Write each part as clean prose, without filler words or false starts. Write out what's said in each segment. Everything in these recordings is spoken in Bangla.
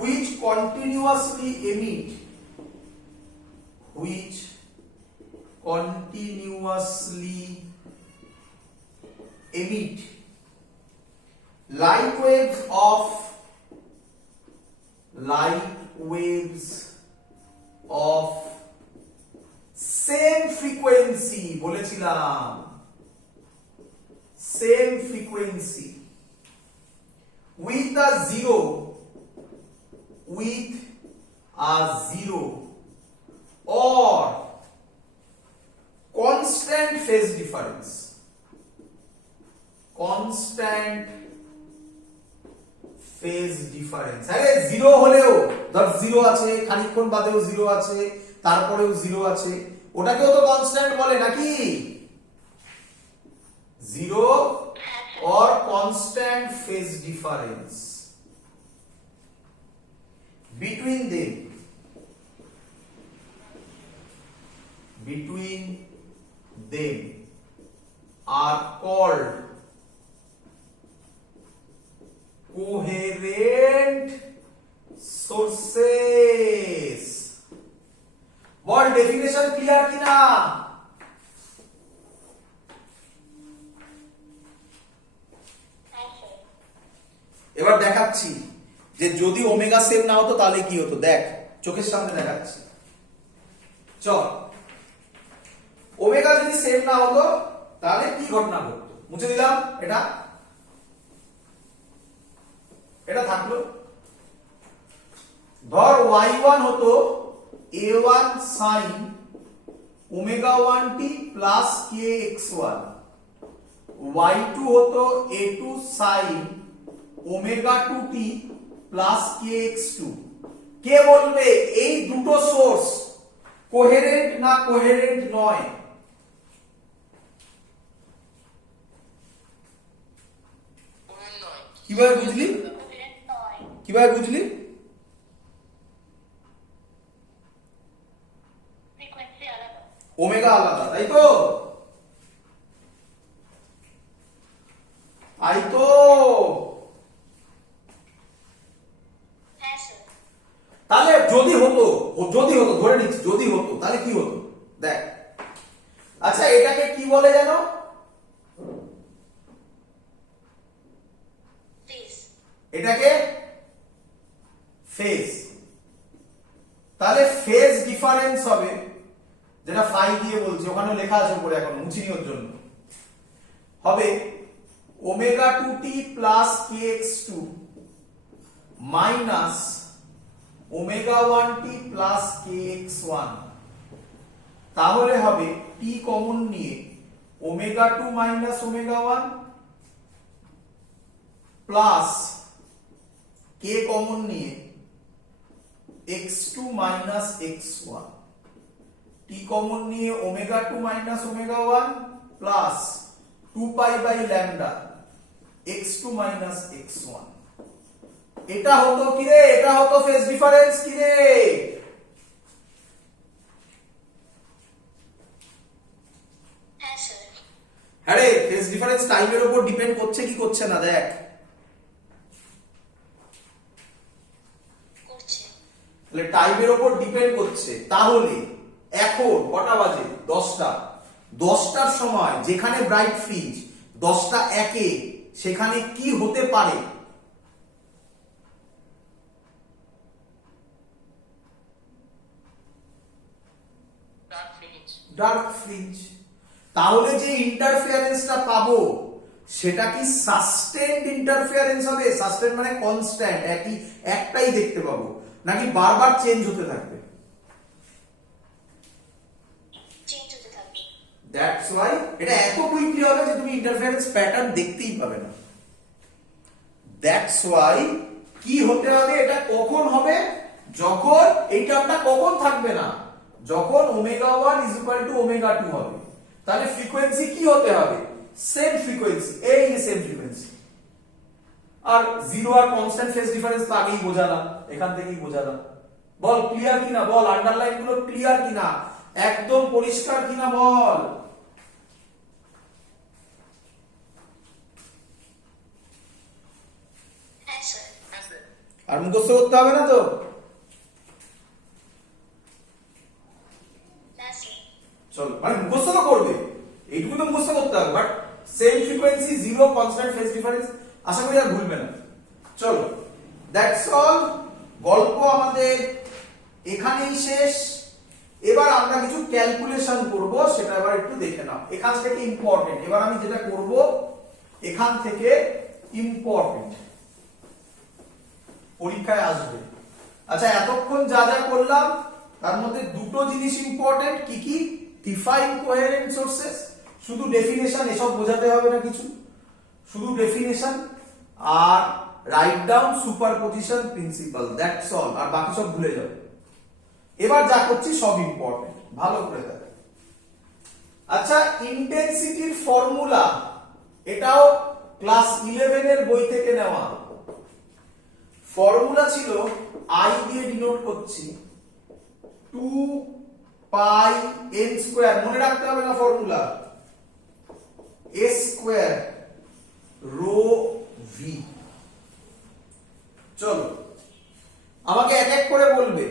which continuously emit light waves of same frequency বলেছিলাম same frequency with a zero or constant phase difference আরে জিরো হলেও ধর জিরো আছে খানিকক্ষণ বাদেও জিরো আছে তারপরেও জিরো আছে ওটাকেও তো কনস্ট্যান্ট বলে নাকি zero or constant phase difference between them are called coherent sources ball definition clear কিনা এবার দেখাচ্ছি যে যদি ওমেগা সেম না হতো তাহলে কি হতো দেখ চোখের সামনে দেখাচ্ছি চল ওমেগা যদি সেম না হতো তাহলে কি ঘটনা ঘটতো মুছে দিলাম এটা থাকলো ধর y1 হতো a1 sin omega 1t plus kx1 y2 হতো a2 sin omega 2t plus kx2 কে বলবে এই দুটো সোর্স কোহেরেন্ট না কোহেরেন্ট নয় কিভাবে বুঝলি ওমেগা আলাদা তাই তো তাহলে যদি হতো ধরে নিচ্ছি যদি হতো তাহলে কি হতো দেখ আচ্ছা এটাকে কি বলে জানো এটাকে ফেজ তাহলে ফেজ ডিফারেন্স হবে যেটা ফাই দিয়ে বলছি ওখানে লেখা আছে উপরে এখন মুছে নেওয়ার জন্য হবে omega 2t plus kx2 minus omega 1t plus kx1 তাহলে হবে t কমন নিয়ে omega 2 minus omega 1 plus k common নিয়ে x2 minus x1 t common নিয়ে omega 2 minus omega 1 plus 2 pi by lambda x2 minus x1 এটা হতো কি রে এটা হতো ফেজ ডিফারেন্স কি রে হ্যাঁ স্যার আরে ফেজ ডিফারেন্স টাইমের উপর ডিপেন্ড করছে কি করছে না দেখ করছে তাহলে টাইমের উপর ডিপেন্ড করছে তাহলে এখন কটা বাজে 10টার সময় যেখানে ব্রাইট ফ্রিঞ্জ 10টা 1 এ সেখানে কি হতে পারে ডার্ক ফ্রিঞ্জ তাহলে যে ইন্টারফেয়ারেন্সটা পাবো সেটা কি সাস্টেইনড ইন্টারফেয়ারেন্স হবে সাস্টেইনড মানে কনস্ট্যান্ট একটাই দেখতে পাবো নাকি বারবার চেঞ্জ হতে থাকবে দ্যাটস ওয়াই এটা এত কুইকলি হবে যে তুমি ইন্টারফেয়ারেন্স প্যাটার্ন দেখতেই পাবে না দ্যাটস ওয়াই কি হতে হবে এটা কখন হবে যখন এই টার্মটা কখন থাকবে না যখন omega 1 is equal two omega 2 হবে তাহলে ফ্রিকোয়েন্সি কি হতে হবে সেম ফ্রিকোয়েন্সি এই যে সেম ফ্রিকোয়েন্সি আর জিরো আর কনস্ট্যান্ট ফেজ ডিফারেন্স তো আগেই বোঝালাম এখান থেকেই বোঝালাম বল ক্লিয়ার কিনা বল আন্ডারলাইন গুলো ক্লিয়ার কিনা একদম পরিষ্কার কিনা বল আর মুখস্থ করতে হবে না তো? চলো, মানে মুখস্থ তো করবে, এইটুকু তো মুখস্থ করতে হবে, but same frequency, zero, constant phase difference, আশা করি আর ভুলবে না। চলো, দ্যাটস অল। গল্প আমাদের এখানেই শেষ। এবার আমরা কিছু ক্যালকুলেশন করব, সেটা এবার একটু দেখে নাও। এখান থেকে ইম্পর্টেন্ট, এবার আমি যেটা করব এখান থেকে ইম্পর্টেন্ট, পরীক্ষায় আসবে। আচ্ছা, এতক্ষণ যা যা করলাম তার মধ্যে দুটো জিনিস ইম্পর্টেন্ট। কি কি? ডিফাইন কোহেরেন্ট সোর্সেস, শুধু ডেফিনেশন, এসব বোঝাতে হবে না কিছু, শুধু ডেফিনেশন, আর write down superposition principle, that's all. আর বাকি সব ভুলে যাও। এবার যা করছি সব ইম্পর্টেন্ট, ভালো করে দেখো। আচ্ছা, ইন্টেন্সিটির ফর্মুলা, এটাও ক্লাস 11 এর বই থেকে নেওয়া। ফর্মুলা ছিল, আই দিয়ে ডিনোট করছি 2 পাই n স্কয়ার, মনে রাখতে হবে না formula, a square rho V. চলো, আমাকে এক এক করে বলবে।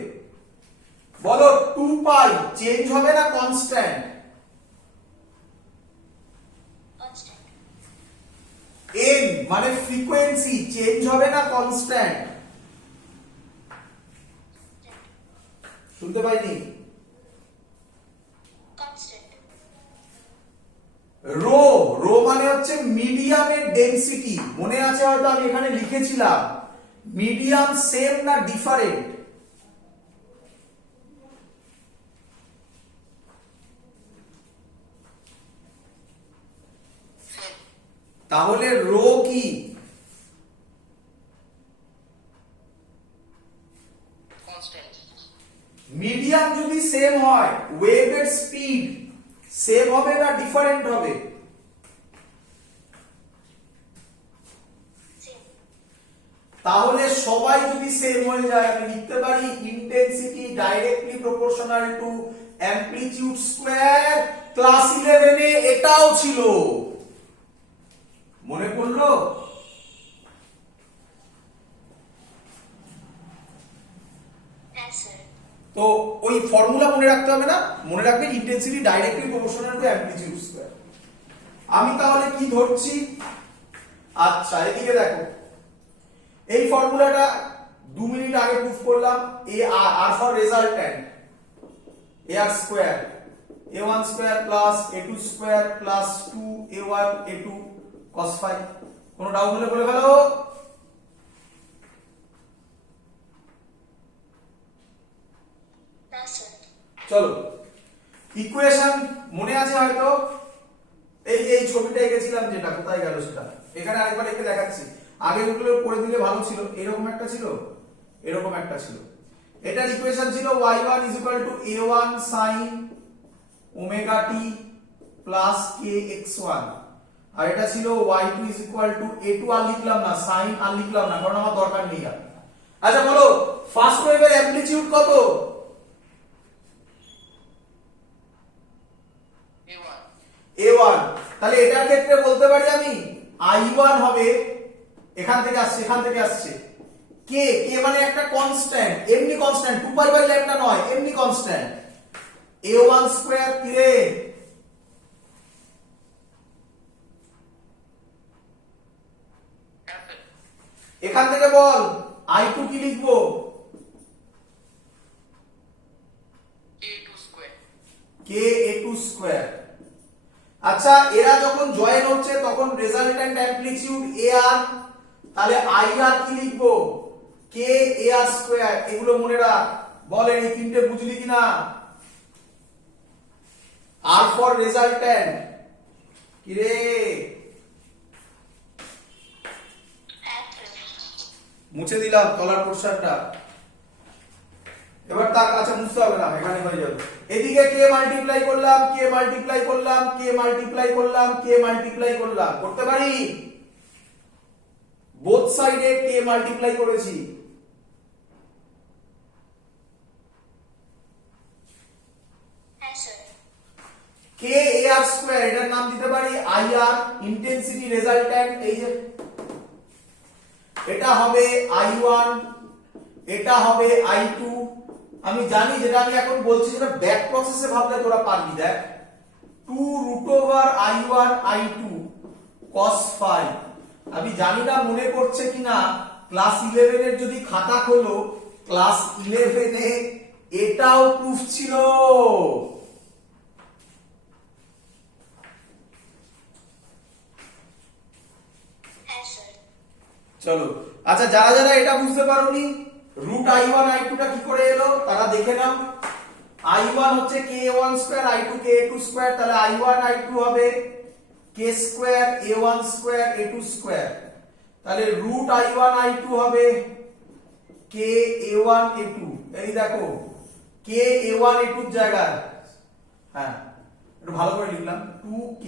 বলো, 2 পাই চেঞ্জ হবে না কনস্ট্যান্ট? n মানে ফ্রিকোয়েন্সি, চেঞ্জ হবে না কনস্ট্যান্ট? শুনতে পাইনি? রো, রো মানে হচ্ছে মিডিয়ামের ডেনসিটি। মনে আছে হয়তো আমি এখানে লিখেছিলাম, মিডিয়াম সেম না ডিফারেন্ট? তাহলে রো কি? মিডিয়াম যদি সেম হয়, ওয়েভের স্পিড সেম হবে না ডিফারেন্ট হবে? তাহলে সবাই যদি সেম হয়ে যায়, আমি লিখতে পারি intensity directly proportional to amplitude square. Class 11 এ এটাও ছিল, মনে পড়লো? তো ওই ফর্মুলা মনে রাখতে হবে না? মনে রাখবে intensity directly proportional to amplitude square. আমি তাহলে কি ধরছি? আচ্ছা, এদিকে দেখো, এই ফর্মুলাটা 2 মিনিট আগে প্রুফ করলাম। A R, R for resultant, A R square, a1 square plus a2 square plus 2a1 a2 cos phi। কোনো ডাউট হলে বলে ফেলো। চলো, ইকুয়েশন মনে আছে হয়তো, এই যে এই ছবিটা এঁকেছিলাম, যেটা কোথায় গেল সেটা, এখানে আরেকবার এঁকে দেখাচ্ছি। আগে ওগুলো করে দিলে ভালো ছিল। এরকম একটা ছিল, এরকম একটা ছিল। এটার ইকুয়েশন ছিল y1 a1 sin omega t plus kx1, আর এটা ছিল y2 a2, আর লিখলাম না, sin আর লিখলাম না, কারণ আমার দরকার নেই আর। আচ্ছা বলো, ফার্স্ট ওয়েভের অ্যামপ্লিটিউড কত? a1। তাহলে এটার ক্ষেত্রে বলতে পারি আমি i1 হবে, এখান থেকে আসছে, এখান থেকে আসছে, k, k মানে একটা কনস্ট্যান্ট, এমনি কনস্ট্যান্ট, 2 পাই বাই ল্যামডা নয়, এমনি কনস্ট্যান্ট। a1 স্কয়ার কি রে? এখান থেকে বল i2 কি লিখবো? k2 square. আচ্ছা, এরা যখন জয়েন হচ্ছে তখন রেজাল্ট্যান্ট অ্যামপ্লিটিউড ar, তাহলে ir কি লিখবো? k ar square. এগুলো মনে রাখ। বলেন এই তিনটে বুঝলি কিনা? r ফর রেজাল্ট্যান্ট কি রে? মুছে দিলাম তলার পোরশনটা। এবার তার কাছে মুছতে হবে না, এখানে হয়ে যাবে। এদিকে কে মাল্টিপ্লাই করলাম, কে মাল্টিপ্লাই করলাম, কে মাল্টিপ্লাই করলাম, কে মাল্টিপ্লাই করলাম, করতে পারি? বোথ সাইডে কে মাল্টিপ্লাই করেছি। কে আর স্কয়ার, এটার নাম দিতে পারি আইআর, ইন্টেন্সিটি রেজাল্ট্যান্ট। এই যে এটা হবে i1 এটা হবে i2, আমি জানি যেটা আমি এখন বলছি সেটা ব্যাক প্রসেসে ভাবলে তোরা পারবি। দেখ 2√i1 i2 cos phi, আমি জানি না মনে পড়ছে কিনা ক্লাস 11 এর যদি খাতা খোলো, ক্লাস 11 এ এটাও প্রুফ ছিল। চলো আচ্ছা, যারা যারা এটা বুঝতে পারোনি √i1 i2 টা কি করে এলো তারা দেখে নাও। i1 হচ্ছে k1 square, i2 k2 square, তাহলে i1 i2 হবে k square a1 square a2 square, তাহলে √i1 i2 হবে k a1 a2। এই দেখো k a1 a2 এর জায়গায়, হ্যাঁ একটু ভালো করে লিখলাম 2k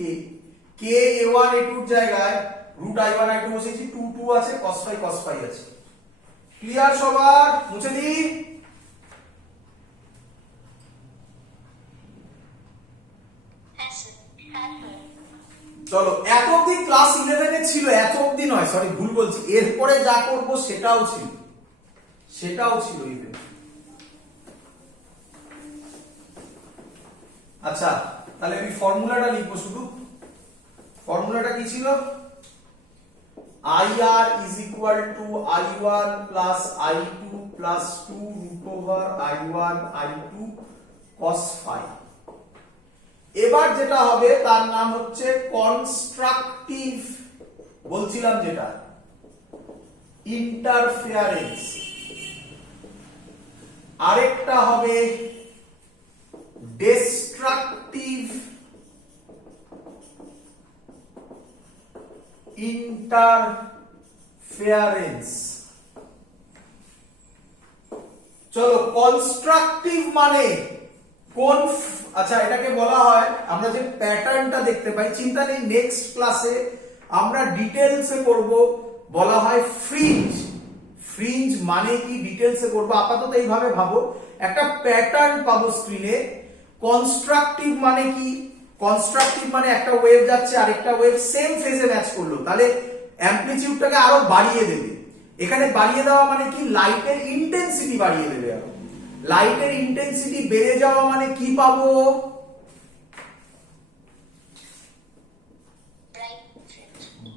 k a1 a2 এর জায়গায় √i1 i2 বসেছি, 2 2 আছে, cos phi আছে। ক্লিয়ার সবার? মুছে দি। চলো এত অবধি ক্লাস 11 এ ছিল, এত অবধি নয়, সরি ভুল বলছি, এরপরে যা করব সেটাও ছিল ইভেন। আচ্ছা তাহলে আমি ফর্মুলাটা লিখবো, শুধু ফর্মুলাটা কি ছিল? IR is equal to I1 plus I2 plus 2√i1 I2 cos phi। এবার যেটা হবে তার নাম হচ্ছে কনস্ট্রাকটিভ, বলছিলাম যেটা ইন্টারফেয়ারেন্স, আরেকটা হবে ডিস্ট্রাকটিভ ইন্টারফেয়ারেন্স। চলো কনস্ট্রাকটিভ মানে কোন, আচ্ছা এটাকে বলা হয়, আমরা যে প্যাটার্নটা দেখতে পাই, চিন্তা নেই নেক্সট ক্লাসে আমরা ডিটেইলসে করব, বলা হয় ফ্রিঞ্জ। ফ্রিঞ্জ মানে কি ডিটেইলসে করব, আপাতত এইভাবে ভাবো, একটা প্যাটার্ন পাবো স্ক্রিনে। কনস্ট্রাকটিভ মানে কি? কনস্ট্রাকটিভ মানে একটা ওয়েভ যাচ্ছে আরেকটা ওয়েভ সেম ফেজে ম্যাচ করলো, তাহলে অ্যামপ্লিটিউডটাকে আরো বাড়িয়ে দেবে। এখানে বাড়িয়ে দেওয়া মানে কি? লাইটের ইন্টেন্সিটি বাড়িয়ে দেবে। আরো লাইটের ইন্টেন্সিটি বেড়ে যাওয়া মানে কি পাবো?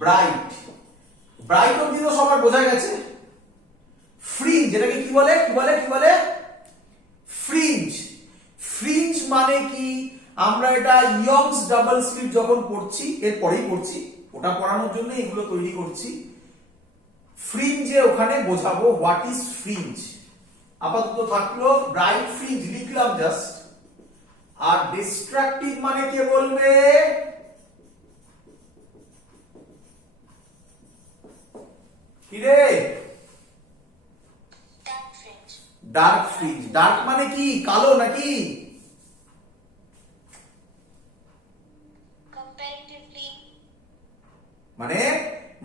ব্রাইট। ব্রাইট অবধি তো সবার বোঝা গেছে। ফ্রিঞ্জ, যেটাকে কি বলে ফ্রিঞ্জ। ফ্রিঞ্জ মানে কি? আমরা এটা ইয়ংস ডাবল স্লিট যখন পড়ছি, এরপরেই পড়ছি, ওটা পড়ানোর জন্য এগুলো তৈরি করছি। ফ্রিঞ্জে ওখানে বোঝাবো হোয়াট ইজ ফ্রিঞ্জ। আপাতত থাকলো ব্রাইট ফ্রিঞ্জ লিখলাম জাস্ট। আর ডিস্ট্রাকটিভ মানে কে বলবে? কি রে? Dark fringe. ডার্ক মানে কি? কালো নাকি?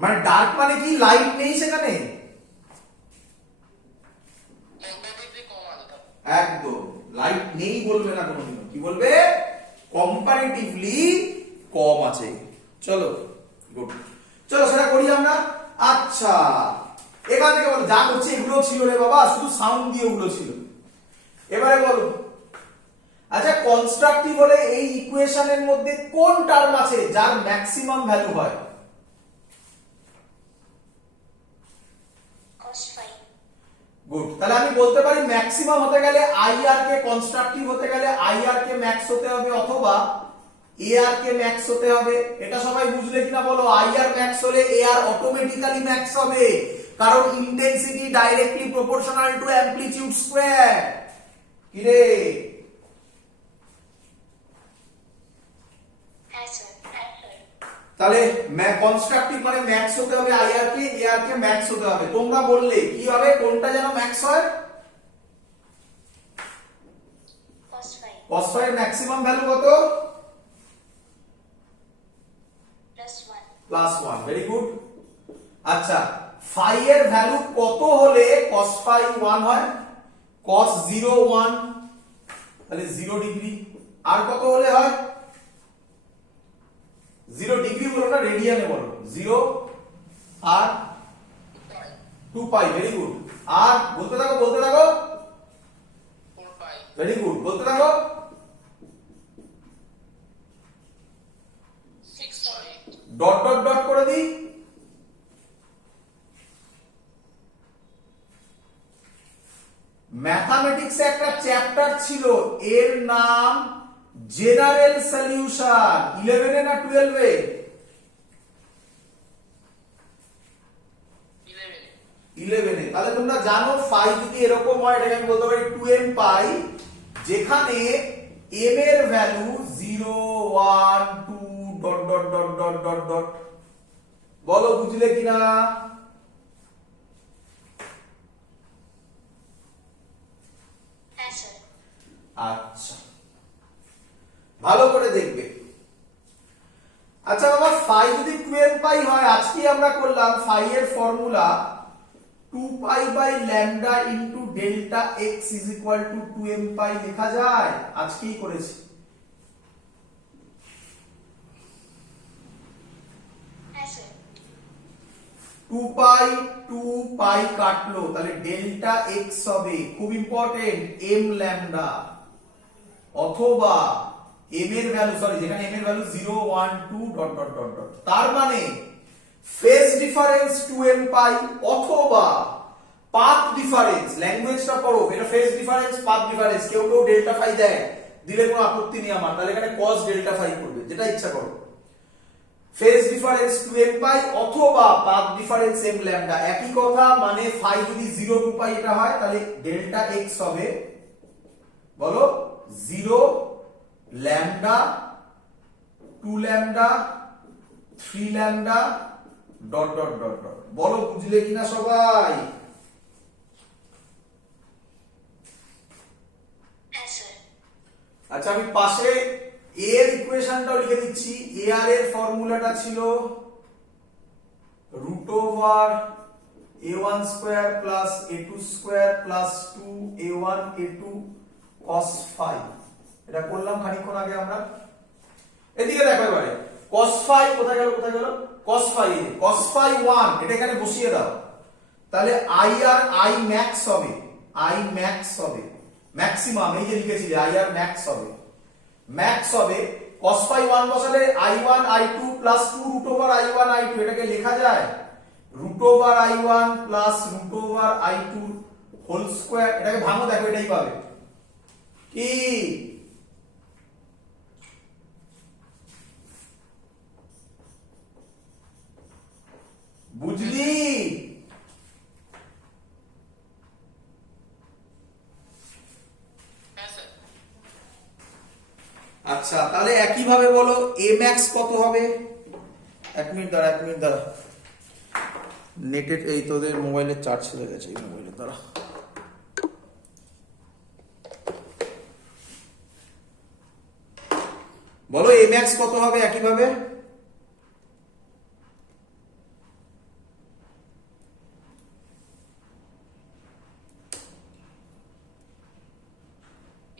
মানে ডার্ক মানে কি? লাইট নেই সেখানে, একদম লাইট নেই বলবে না কোনোদিনও, কি বলবে? কম্পারেটিভলি কম আছে। চলো গুড, চলো সেটা করি আমরা। আচ্ছা এখান থেকে বলো, যা করছে এগুলো ছিল রে বাবা, শুধু সাউন্ড দিয়ে ওগুলো ছিল। এবারে বলো, আচ্ছা কনস্ট্রাকটিভ হলে এই ইকুয়েশনের মধ্যে কোন টার্ম আছে যার ম্যাক্সিমাম ভ্যালু হয়? গুড, তাহলে আমি বলতে পারি ম্যাক্সিমাম হতে গেলে আইআর কে, কনস্ট্রাকটিভ হতে গেলে আইআর কে ম্যাক্স হতে হবে অথবা এআর কে ম্যাক্স হতে হবে। এটা সবাই বুঝলে কিনা বলো? আইআর ম্যাক্স হলে এআর অটোমেটিক্যালি ম্যাক্স হবে, কারণ intensity directly proportional to amplitude square. কি রে? তাহলে কনস্ট্রাকটিভ মানে ম্যাক্স হতে হবে আইআর কে, এআর কে ম্যাক্স হতে হবে। তোমরা বললে কি হবে, কোনটা যেন ম্যাক্স হয়? cos phi এর ম্যাক্সিমাম ভ্যালু কত? +1। Very good. আচ্ছা phi এর ভ্যালু কত হলে cos phi 1 হয়? cos 0 1, তাহলে 0 ডিগ্রি। আর কত হলে হয়? 0 ডিগ্রি বলো না, রেডিয়ানে বলো। 0 আর 2 পাই, ভেরি গুড। আর বলতে থাকো বলতে থাকো, 4 পাই, ভেরি গুড, বলতে থাকো। 6 পাই, ডট ডট ডট করে দিই। ম্যাথামেটিক্সে একটা চ্যাপ্টার ছিল, এর নাম জেনারেল সলিউশন। 11 না 12? 11। তাহলে তোমরা জানো ফাই যদি এরকম হয়, এটাকে আমি বলতে পারি 2m পাই, যেখানে m এর value 0 1 2 dot dot dot dot dot dot. বলো বুঝলে কিনা? হ্যাঁ স্যার। আচ্ছা, ভালো করে দেখবে। আচ্ছা বাবা, ফাই যদি 2m পাই হয়, আজকে আমরা করলাম ফাই এর formula 2 pi by lambda into delta x is equal to 2m pi লেখা যায়, আজকেই করেছি। হ্যাঁ স্যার। 2 পাই কাটলো, তাহলে ডেল্টা x হবে, খুব ইম্পর্টেন্ট, m ল্যামডা, অথবা m এর ভ্যালু, সরি, যেখানে m এর value 0 1 2 dot dot dot dot, তার মানে ফেজ ডিফারেন্স 2m পাই, অথবা পাথ ডিফারেন্স, ল্যাঙ্গুয়েজটা পড়ো, এটা ফেজ ডিফারেন্স পাথ ডিফারেন্স, কেউ কেউ ডেল্টা ফাই দেয়, দিলে কোনো আপত্তি নেই আমার, তাহলে এখানে cos ডেল্টা ফাই করবে, যেটা ইচ্ছা করো। ফেজ ডিফারেন্স 2m পাই অথবা পাথ ডিফারেন্স m ল্যামডা, একই কথা, মানে ফাই যদি 0 2 পাই এটা হয়, তাহলে ডেল্টা x হবে, বলো, 0 lambda 2 lambda 3 lambda dot dot dot dot. বলো বুঝলে কিনা সবাই? হ্যাঁ স্যার। আচ্ছা, আমি পাশে a এর ইকুয়েশনটাও লিখে দিচ্ছি। ar এর ফর্মুলাটা ছিল root over a1 square plus a2 square plus 2a1 a2 cos phi। এটা করলাম খানিকক্ষণ আগে আমরা। এদিকে দেখো এবারে, cos phi কোথায় গেল কোথায় গেল, cos phi, cos phi 1, এটা এখানে বসিয়ে দাও, তাহলে i আর i max হবে, i max হবে, ম্যাক্সিমাম, এই যে লিখেছি i আর max হবে, max হবে, cos phi 1 বসালে i1 i2 plus 2 root over i1 i2, এটাকে লেখা যায় root over i1 plus root over i2 whole square. এটাকে ভাঙো, দেখো এটাই পাবে, কি বুঝলি? হ্যাঁ স্যার। আচ্ছা, তাহলে একই ভাবে বলো a max কত হবে? 1 মিনিট দাঁড়া, 1 মিনিট দাঁড়া, নেটের এই তোদের মোবাইলের চার্জ চলে গেছে, এই মোবাইলের দাঁড়া। বলো a max কত হবে একই ভাবে?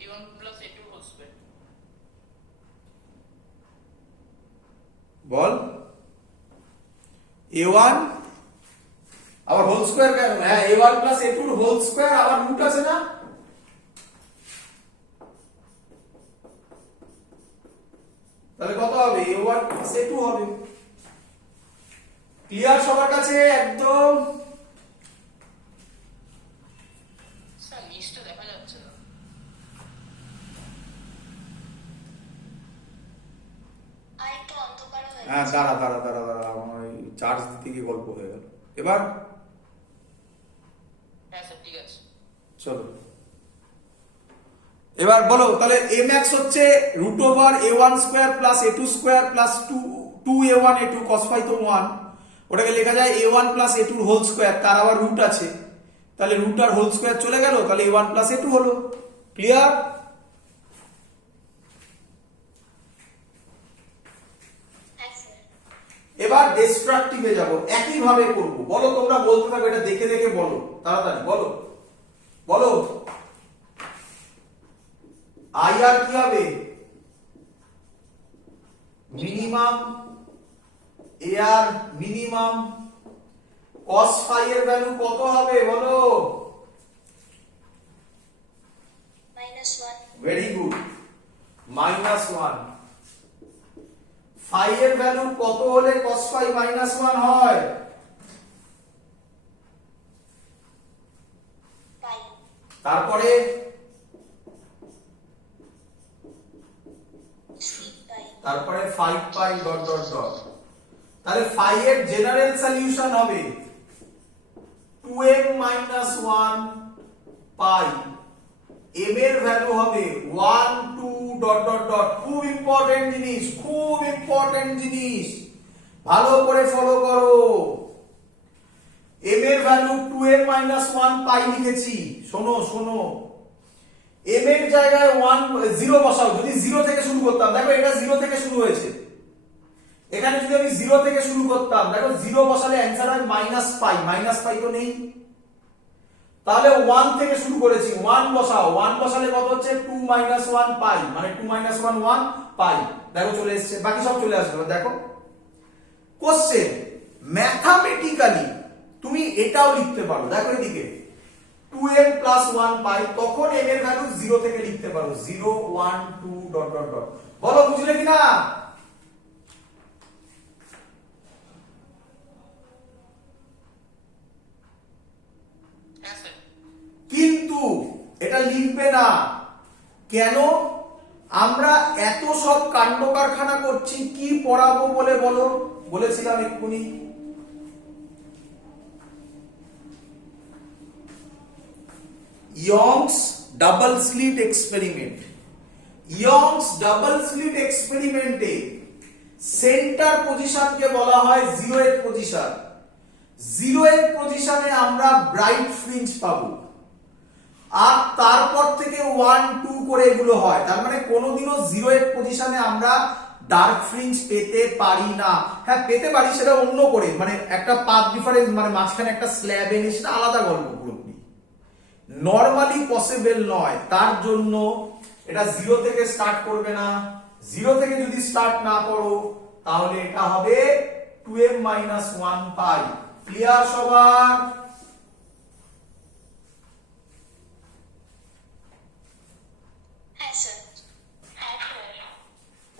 a1 plus a2 whole square, বল, a1 আবার হোল স্কয়ার, হ্যাঁ, a1 plus a2 whole square, আবার রুট আছে না, তাহলে কত হবে? a1 প্লাস a2 হবে। ক্লিয়ার সবার কাছে একদম? স্যার নিচটা দেখা যাচ্ছে না। আর একটু অন্ধকার হয়ে হ্যাঁ, গেছে। দাঁড়া দাঁড়া দাঁড়া দাঁড়া, আমার চার্জ দিতে গিয়ে গল্প হয়ে গেল। এবার হ্যাঁ স্যার, ঠিক আছে। চলো, এবার বলো, তাহলে a max হচ্ছে root over a1 square plus a2 square plus 2a1 a2 cos phi তো 1, ওটাকে লেখা যায় a1 plus a2 whole square, তার আবার রুট আছে, তাহলে রুট আর হোল স্কয়ার চলে গেল, তাহলে a1 প্লাস a2 হলো। ক্লিয়ার? হ্যাঁ স্যার। এবার ডেস্ট্রাকটিভে যাব, একই ভাবে করব। বলো, তোমরা বলতে থাকো, এটা দেখে দেখে বলো, তাড়াতাড়ি বলো, বলো। আই আর কি হবে? মিনিমাম, এ আর মিনিমাম, cos phi এর ভ্যালু কত হবে বলো? -1. Very good, -1। phi এর ভ্যালু কত হলে cos phi -1 হয়? Pi. তারপরে 3 pi. তারপরে 5 পাই ডট ডট ডট। তাহলে phi এর জেনারেল সলিউশন হবে 2m -1 পাই, m এর ভ্যালু হবে 1 2 ডট ডট ডট। খুব ইম্পর্টেন্ট জিনিস, খুব ইম্পর্টেন্ট জিনিস, ভালো করে ফলো করো। m এর ভ্যালু 2m -1 পাই লিখেছি। শোনো শোনো, m এর জায়গায় 1 0 বসাও। যদি 0 থেকে শুরু করতাম, দেখো এটা 0 থেকে শুরু হয়েছে, এখানে যদি আমি 0 থেকে শুরু করতাম, দেখো 0 বসালে অ্যানসার হয় -পাই। -পাই তো নেই, তাহলে 1 থেকে শুরু করেছি, 1 বসাও। 1 বসালে কত হচ্ছে? 2 -1 পাই, মানে 2 -1 1 পাই। দেখো চলে এসেছে, বাকি সব চলে আসবে। দেখো কোশ্চেন, ম্যাথমেটিক্যালি তুমি এটাও লিখতে পারো। দেখো এদিকে 2m + 1 পাই, তখন m এর ভ্যালু 0 থেকে লিখতে পারো, 0 1 2 ডট ডট ডট। বলো বুঝলে কিনা? হ্যাঁ স্যার। কিন্তু এটা লিখবে না কেন? আমরা এত সব কাণ্ড কারখানা করছি কি পড়াবো বলে বলো? বলেছিলাম এক্ষুনি, Young's double slit experiment. Young's double slit এক্সপেরিমেন্টে সেন্টার পজিশনকে বলা হয় 0th পজিশন। 0th পজিশনে আমরা ব্রাইট ফ্রিঞ্জ পাবো, আর তারপর থেকে 1 2 করে এগুলো হয়। তার মানে কোনোদিনও 0th পজিশনে আমরা ডার্ক ফ্রিঞ্জ পেতে পারি না। হ্যাঁ পেতে পারি, সেটা অন্য করে, মানে একটা পাথ ডিফারেন্স, মানে মাঝখানে একটা স্ল্যাব এনে, সেটা আলাদা গল্প পুরোপুরি। নরমালি পসিবল নয়, তার জন্য এটা 0 থেকে স্টার্ট করবে না। 0 থেকে যদি স্টার্ট না করো তাহলে এটা হবে 2m -1 পাই। ক্লিয়ার সবার? হ্যাঁ স্যার। হ্যাঁ স্যার।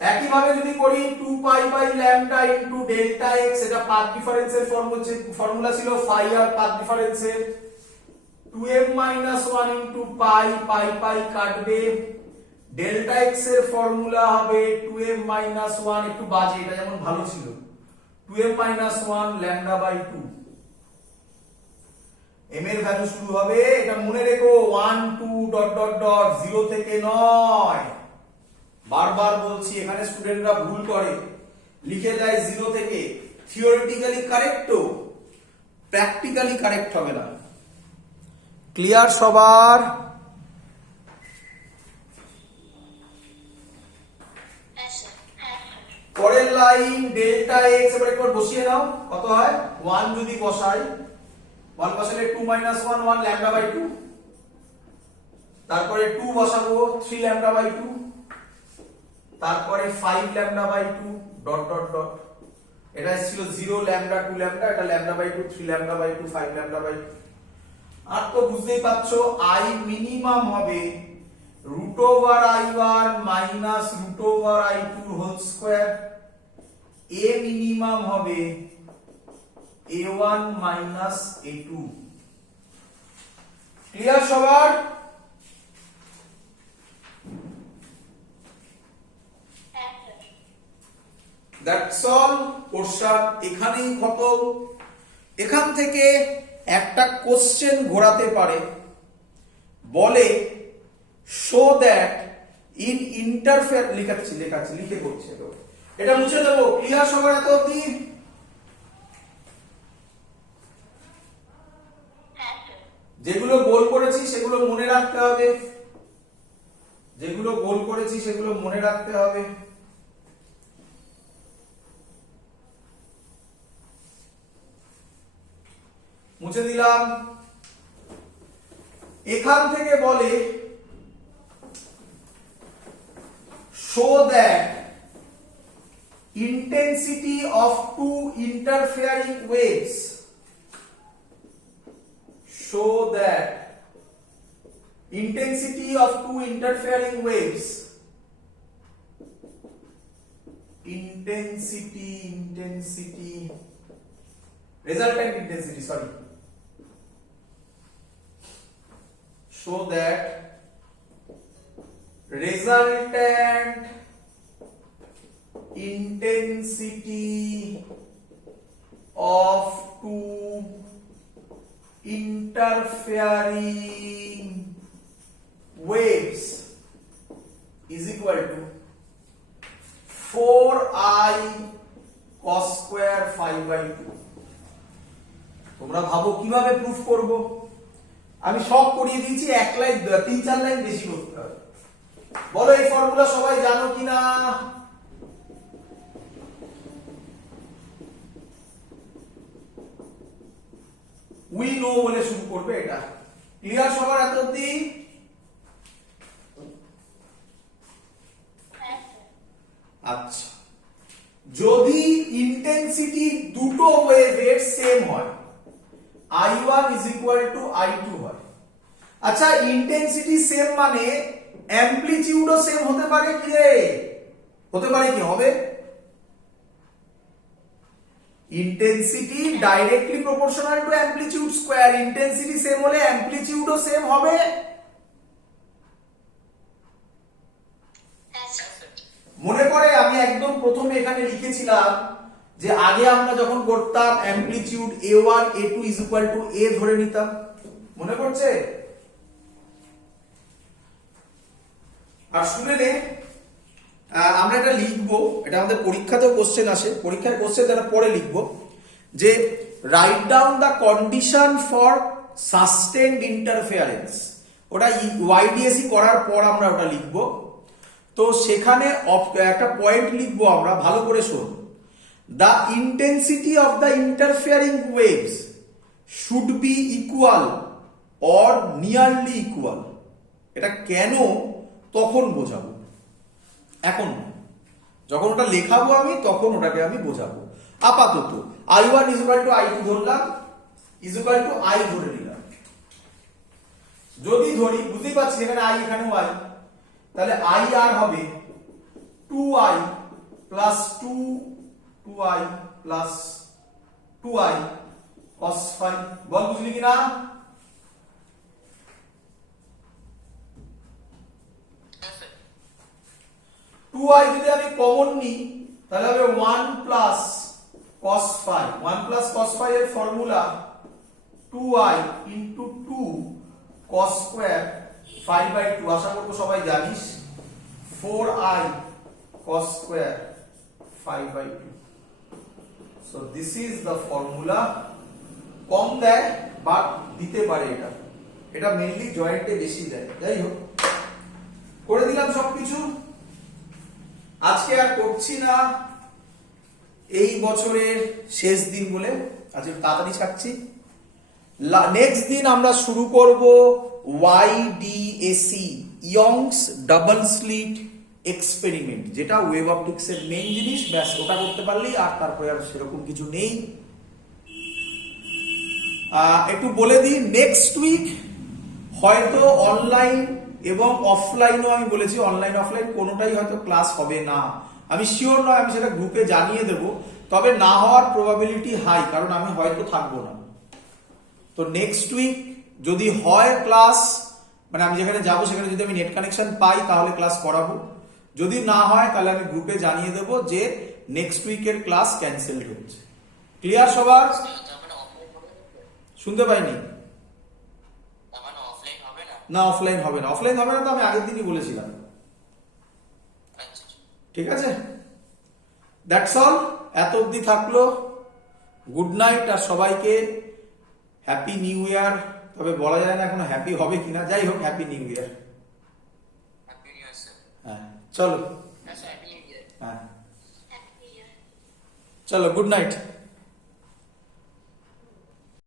একইভাবে যদি করি 2 pi by lambda into delta X, এটা পাথ ডিফারেন্সের ফর্মুলা ছিল phi আর পাথ ডিফারেন্সের। 2m -1 into pi, pi pi কাটবে, ডেল্টা এক্স এর ফর্মুলা হবে 2m -1, একটু বাজে, এটা যেমন ভালো ছিল, 2m -1 ল্যামডা বাই 2। m এর ভ্যালু শুরু হবে, এটা মনে রেখো, 1 2 ডট ডট ডট, 0 থেকে নয়। বারবার বলছি, এখানে স্টুডেন্টরা ভুল করে, লিখে দেয় 0 থেকে। থিওরিটিক্যালি কারেক্ট, প্র্যাকটিক্যালি কারেক্ট হবে না। ক্লিয়ার সবার? হ্যাঁ স্যার। হ্যাঁ স্যার। পরের লাইন ডেল্টা এক্স, এবার একবার বসিয়ে নাও, কত হয়? 1 যদি বসাই, 1 বসালে 2 -1 1 ল্যামডা বাই 2, তারপরে 2 বসাবো 3 ল্যামডা বাই 2, তারপরে 5 lambda by 2 dot dot dot. এটা ছিল 0 ল্যামডা 2 ল্যামডা, এটা lambda by 2 3 lambda by 2 5 lambda by 2। আর তো বুঝতেই পারছো i মিনিমাম হবে √i1 minus √i2 whole square, a minimum হবে a1 মাইনাস a2। ক্লিয়ার সবার? হ্যাঁ স্যার। দ্যাটস অল, পোরশন এখানেই খতম। এখান থেকে একটা কোশ্চেন ঘোরাতে পারে, বলে শো দ্যাট ইন ইন্টারফেয়ার, লেখাচ্ছি লিখে করছে, এটা মুছে দেবো। ক্লিয়ার সবার এত অবধি? হ্যাঁ স্যার। যেগুলো গোল করেছি সেগুলো মনে রাখতে হবে, যেগুলো গোল করেছি সেগুলো মনে রাখতে হবে। মুছে দিলাম। এখান থেকে বলে show that intensity of two interfering waves show that intensity of two interfering waves, resultant intensity, sorry, show that resultant intensity of two interfering waves is equal to 4i cos square phi by 2. তোমরা ভাবো কিভাবে প্রুফ করব? আমি সব করিয়ে দিয়েছি, এক লাইন 3-4 লাইন বেশি করতে হবে। বলো এই ফর্মুলা সবাই জানো কিনা? উই নো বলে শুরু করবে এটা। ক্লিয়ার সবার এত অবধি? Yes, sir. আচ্ছা, যদি ইন্টেন্সিটি দুটো ওয়েভের সেম হয়, I1 is equal to I2 হয়। আচ্ছা, ইন্টেন্সিটি সেম মানে অ্যামপ্লিটিউডও সেম হতে পারে কি রে? হতে পারে কি? হবে। Intensity directly proportional to amplitude square. Intensity same হলে অ্যামপ্লিটিউডও সেম হবে। Yes, sir. মনে করে আমি একদম প্রথমে এখানে লিখেছিলাম যে আগে আমরা যখন করতাম amplitude a1 a2 is equal to a ধরে নিতাম, মনে পড়ছে? আর শুনে নে, আমরা এটা লিখবো, এটা আমাদের পরীক্ষাতেও কোশ্চেন আসে, পরীক্ষায় কোশ্চেন তারা পরে লিখবো যে write down the condition for sustained interference. ওটা ওয়াইডিএসি করার পর আমরা ওটা লিখবো। তো সেখানে একটা পয়েন্ট লিখবো আমরা, ভালো করে শোন। The intensity of the interfering waves should be equal or nearly equal. এটা কেন তখন বোঝাবো, এখন না। যখন ওটা লেখাবো আমি তখন ওটাকে আমি বোঝাবো। আপাতত I1 is equal to I2 ধরলাম, is equal to I ধরে নিলাম। যদি ধরি, বুঝতেই পারছি এখানে I এখানেও I, তাহলে I আর হবে 2I plus 2I plus 2I cos phi। বল বুঝলি কিনা? Yes, sir. 2I যদি আমি কমন নিই তাহলে হবে 1 plus cos phi। 1 plus cos phi এর formula 2I into 2 cos square phi by 2। আশা করব সবাই জানিস। 4I cos square phi by 2। So this is the formula। কম দেয় বাট দিতে পারে, এটা মেইনলি জয়েন্টে বেশি দেয়। যাই হোক, করে দিলাম সবকিছু। আজকে আর করছি না, এই বছরের শেষ দিন বলে আজকে তাড়াতাড়ি ছাড়ছি। নেক্সট দিন আমরা শুরু করব YDAC, Young's double slit experiment, যেটা ওয়েভ অপটিক্স এর মেইন জিনিস। ব্যাস ওটা করতে পারলেই, আর তারপরে আর সেরকম কিছু নেই। একটু বলে দিই, নেক্সট উইক হয়তো অনলাইন এবং অফলাইনও, আমি বলেছি অনলাইন অফলাইন কোনোটাই হয়তো ক্লাস হবে না। আমি শিওর নয়, আমি সেটা গ্রুপে জানিয়ে দেব। তবে না হওয়ার প্রবাবিলিটি হাই, কারণ আমি হয়তো থাকবো না। তো নেক্সট উইক যদি হয় ক্লাস, মানে আমি যেখানে যাবো সেখানে যদি আমি নেট কানেকশন পাই তাহলে ক্লাস করাবো। যদি না হয় তাহলে আমি গ্রুপে জানিয়ে দেবো যে নেক্সট উইকের ক্লাস ক্যান্সেলড হচ্ছে। ক্লিয়ার সবার? শুনতে পাইনি? না, অফলাইন হবে না। অফলাইন হবে না তো আমি আগের দিনই বলেছিলাম। ঠিক আছে, দ্যাটস অল। এত অবধি থাকলো। গুড নাইট, আর সবাইকে হ্যাপি নিউ ইয়ার। তবে বলা যায় না এখনো হ্যাপি হবে কিনা, যাই হোক হ্যাপি নিউ ইয়ার। হ্যাঁ চলো, হ্যাঁ Happy New Year. চলো, গুড নাইট।